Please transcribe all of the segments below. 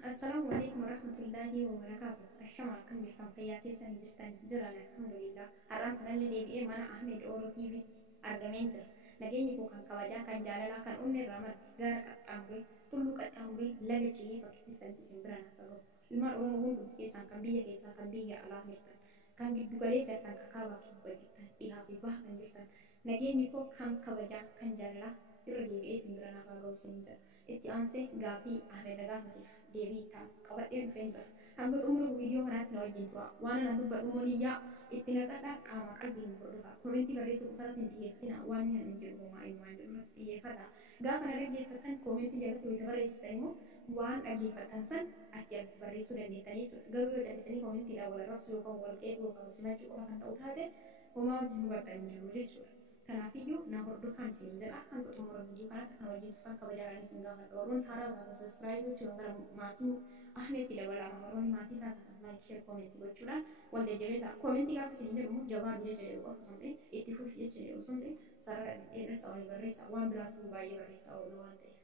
Assalamualaikum warahmatullahi wabarakatuh. Assalamualaikum jirtan fayyaatii san jirtan jiran alhamdulillah. Har'aan kanallee deebi'ee mana Ahmed Ooroo TV'tti argameen jira. Nageenyi koo kan kabajaa kan jaalalaa kan onnee irraa madde gaara qaxxaamuree tulluu qaxxaamuree laga ce'ee bakka jirtan isin bira naaf ta'u. Ilmaan Oromoo hundumti keessaan kan biyya keessaa kan biyya alaa jirtan kan giddu galeessa kan kakaabaa kibba jirtan dhihaa fi baha kan jirtan nageenyi koo kan kabajaa kan jaalalaa irra deebi'ee isin bira naaf ta'u isin jira. Itti aansee gaafii Ahmed gaafateef deebii ta'a qabadhee dhufeen jira. Hanga xumura viidiyoo kanaatti na wajjin tura. Waan ana dubbadhu moniyyaa itti naqadhaa qaama qalbiin hordofa. Koomentii barreessuu qofarratti hin xiyyeeffatina waan hin jiru homaa ilmaan jedhumatti xiyyeeffata. Gaafa na dhaggeeffattan koomentii jalatti wayita barreessitan immoo waan dhaggeeffattan san achi jalatti barreessuu dandeettanii jechuudha. Garuu yoo callisanii koomentiidhaan wal arrabsu yookaan wal qeequu yookaan simachuu qofa kan ta'u taate homaa wajjin hubattan hin jiru jechuudha. Kanaafiyyuu na hordofaan isin jedha hanga xumura viidiyoo kanaatti kan wajjin tufan kabajaadhaan isin gaafadha. Warroonni haaraa gaafa sabiskiraayib gochuun gara maatii Ahmeetti dabalama. Warroonni maatii isaa kan laayik sheer koomentii gochuudhaan wal jajjabeessaa. Koomentii gaafa isin jedhu jabaan jecha jedhu qofa osoo hin ta'in itti fufi jecha jedhu osoo hin ta'in sarara dheeressa walii barreessaa waan biraatu baay'ee barreessaa oolu waan ta'eef.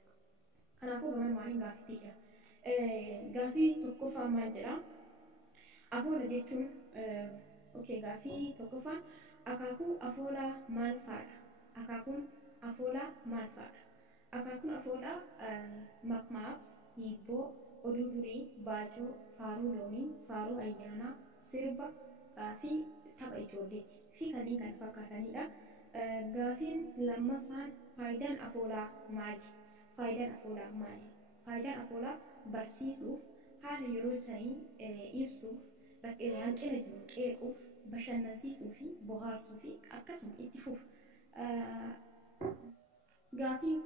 Kanaafuu gaman maaliin gaaffitti jira. Gaaffii tokkoffaa maal jedhaa? Afoola jechuun gaaffii tokkoffaa akaakuu afoolaa maal fa'aadha? Akaakuun afoolaa maal fa'aadha? Akaakuun afoolaa makmaaks, hibboo, oduu durii, baacoo, faaruu loonii, faaruu ayyaanaa, sirba fi tapha ijoolleeti fi kanneen kana fakkaatanidha. Gaaffiin lammaffaan faayidaan afoolaa maali? Faayidaan afoolaa maali? Faayidaan afoolaa barsiisuuf, haala yeroo sanii ibsuuf, hanqina jiru qeequuf, bashannansiisuu fi bohaarsuu fi akkasuma itti fufu. Gaaffiin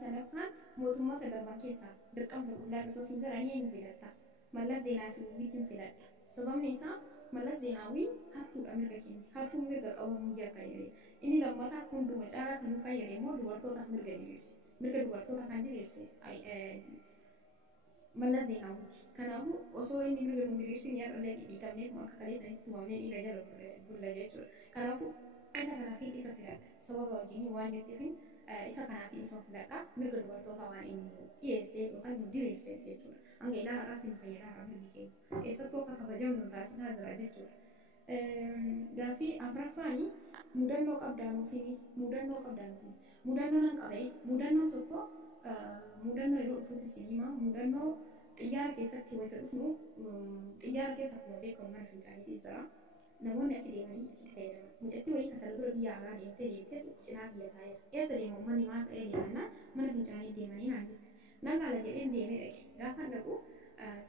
sadaffaan mootummoota darban keessaa dirqamta qullaa osoo siin jedhanii eenyu filatta? Mallas Zeenaawii fi Wuwiitiin filadha. Sababni isaa Mallas Zeenaawii hattuudha mirga keenya. Hattuun mirga qabamu biyya akka jedhe. Inni lammataa hunduma caalaa kan nu fayyade immoo dubartootaaf mirga diriirse. Mirga dubartoota kan diriirse Mallas Zeenaawwiiti. Kanaafuu osoo inni mirga nu diriirsin yaadallee dhiitamneef akka kaleessanitti tumamnee dhiira jala bulla jechuudha. Kanaafuu isa kanaafin isa filadha. Sababa wajjin waan jetteefin isa kanaafin isa filadha. Mirga dubartoota waan inni dhiyeessee yookaan nu diriirse jechuudha. Hanga ilaa har'aatti nu fayyadaa mirgi keenya. Eessattuu akka kabajamu nu taasisaa jira jechuudha. Gaaffii afuraffaanii mudannoo qabdaanuufi mudannoo nan qabee mudannoon tokko mudannoo yeroo dhufuutti isin hima. Mudannoo xiyyaara keessatti wayita dhufnu xiyyaara keessa akkuma beekamu mana fincaaniitii jira. Namoonni achi deemanii achitti fayyadaman. Mucatti wayii kan dura biyya alaa deemtee cinaa kiyya taa'eera. Eessa deemu uummanni maal ta'ee deemannaa mana fincaanii deemanii naan jette. Nan laala jedheen deemee dhaqe. Gaafa dhaqu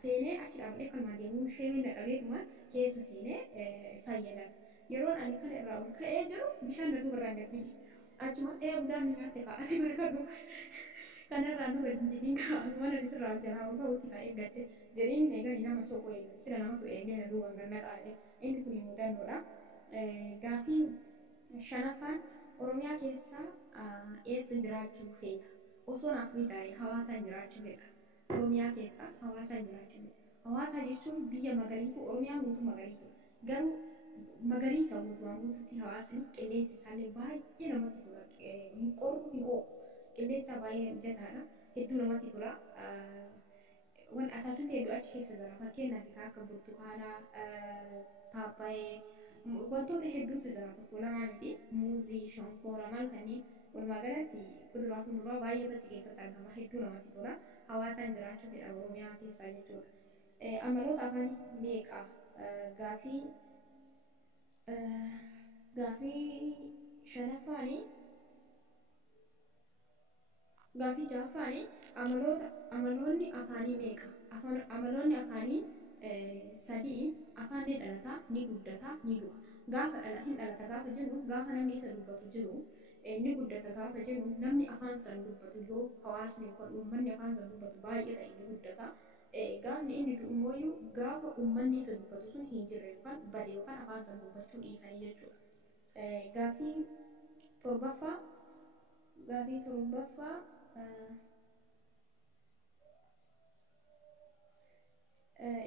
seenee achi dhaabbatee kan deemu sheemii naqabeetuma keessa seenee fayyadama. Yeroon ani kana irraa ol ka'ee jiru bishaan dhuguu irraan gadi. Achuma budaan ni nyaate kaa'ate barbaadu. Kanarraa nu gadi jedhiin mana isirraa jalaa ol ka'utti ka'ee gadde. Jedhiin eeganii nama soquu eegale. Sida namatu eegee na duuban ganna qaadee. Inni kun mudannoodha. Gaaffii shanaffaan Oromiyaa keessa eessa jiraachuu feeta? Osoo naaf miidhaaye hawaasaan jiraachuu fedha. Oromiyaa keessa hawaasaan jiraachuu fedha. Hawaasa jechuun biyya magariituu Oromiyaa guutuu magariituu. Garuu magariisa guutumaan guutuutti hawaasni qilleensi isaallee baay'ee namatti tola. Hin qorru hin oo'u. Qilleensa baay'ee mijataadha. Hedduu namatti tola. Waan ataakiltii hedduu achi keessa jira. Fakkeenyaaf akka burtukaanaa, paappaayee, wantoota hedduutu jira. Tokko lamaa miti muuzii, shonkoora maal kanneen walumaa galatti kuduraa fi muduraa baay'eetu achi keessatti argama. Hedduu namatti tola. Hawaasaan jiraachuu fedha Oromiyaa keessaa jechuudha. Amaloota afaanii meeqa? Gaaffii shanaffaanii gaaffii jahaffaanii amaloonni afaanii meeqa? Amaloonni afaanii sadii afaan ni dhalata, ni guddata, ni du'a. Gaafa hin dhalata gaafa jennu gaafa namni isa dubbatu jiru ni guddata gaafa jennu namni afaan san dubbatu yoo hawaasni yookaan uummanni afaan san dubbatu baay'ee ta'e ni guddata. Gaafni inni du'u immoo gaafa uummanni isa dubbatu sun hin jirre yookaan bade yookaan afaan san dubbachuu dhiisanii jechuudha. Gaaffii torbaffaa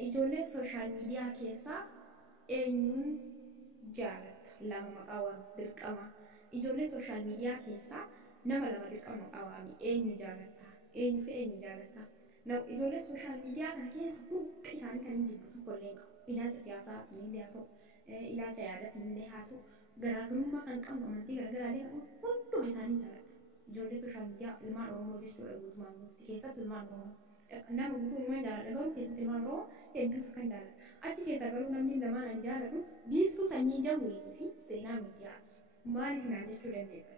ijoollee sooshaal miidiyaa keessaa eenyuun jaalatta? Lama maqaa waan dirqama. Ijoollee sooshaal miidiyaa keessaa nama lama dirqama maqaa waami. Eenyu jaalatta? eenyu fi eenyu jaalatta. Ijoollee sooshaal miidiyaa kana keessa hunda isaanii kan hin jibbu tokko illee qabu. Ilaalcha siyaasaatiin illee haa ta'u, ilaalcha yaadatiin illee haa ta'u, garaagarummaa kan qabu amantii garaagaraa illee qabu hunduma isaanii jaalladha. Ijoollee sooshaal miidiyaa ilmaan Oromoo jechuudha guutumaan guutuu keessatti ilmaan Oromoo. Nama guutuu ilmaan jaalladha garuu keessatti ilmaan Oromoo hedduutu kan jaalladha. Achi keessa garuu namni lamaan ani jaalladhu biiftuu sanyii jawweetii fi seenaa miidiyaati. Maaliif naan jechuu dandeessa?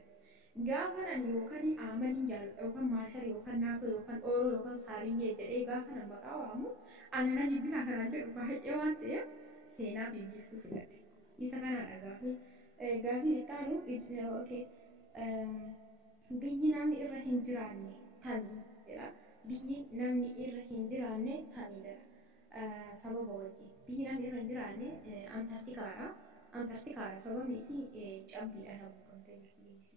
Gaafa ani yookaan Ahmadin jaalladha yookaan Maashar yookaan Naatoo yookaan Ooroo yookaan Saariyyee jedhee gaafa nama maqaa waamu ani na jibbina kanaan jedhu baay'ee waan ta'eef seenaa fi biiftuu filadhe. Isa kanaadha gaafii ittaanu biyyi namni irra hin jiraanne tami jedha. Biyyi namni irra hin jiraanne tami jedha. Sababa wajjin biyyi namni irra hin jiraanne Antarktikaadha sababni isii cabbiidhaan haguugamtee jirti.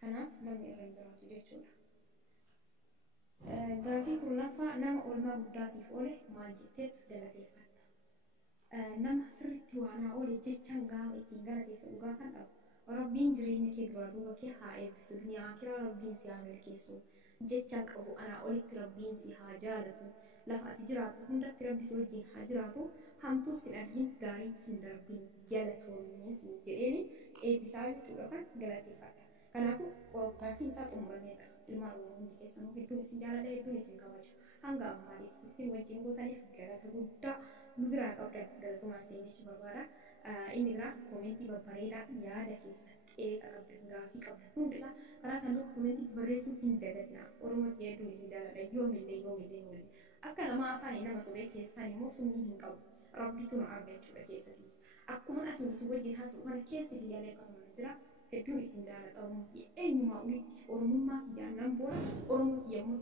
Kanaaf namni irra hin jiraatu jechuudha. Gaafii kurnaffaa nama oolmaa guddaa siif oole maal jetteet galateeffatta. Nama sirriitti waanaa oole jechaan gaafa ittiin galateeffatu gaafa dhabu. Rabbiin jireenya kee duraa duuba kee haa eebbisu. Duniyaa akiraa rabbiin si haa milkeessu. Jechaan qabu anaa olitti rabbiin si haa jaalatu. Lafa ati jiraatu hundatti rabbi si wajjin haa jiraatu. Hamtuu sin argin gaariin sin darbin galatoomii sin jedheeni eebbisaa jechuudha kan galateeffadha. Kanaafuu gaaffiin isaa xumurameera. Ilmaan Oromoo hundi keessanuu hedduun isin jaalladha hedduun isin kabaja. Hanga ammaatitti ittiin wajjin gootaniif galata guddaa nu biraa qabdan galatumaa isin jechuu barbaada. Inni biraa koomentii babbareedaa yaada keessa qeeqa qabdan gaafii qabdan hundisaa karaa sanduuqa koomentii barreessuu hin dagatina. Oromootti hedduun isin jaalladha yoomillee. Akka nama afaan nama sobee keessaan immoo summii hin qabu. Rabbitu nu arga jechuudha keessatti. Akkuma asin isin wajjin haasa'u kana keessi biyyaalee akkasuma jira. Hedduun isin jaalladha Oromootti eenyumaa olitti Oromummaa kiyyaan nan booda Oromootti yommuu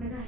nagaan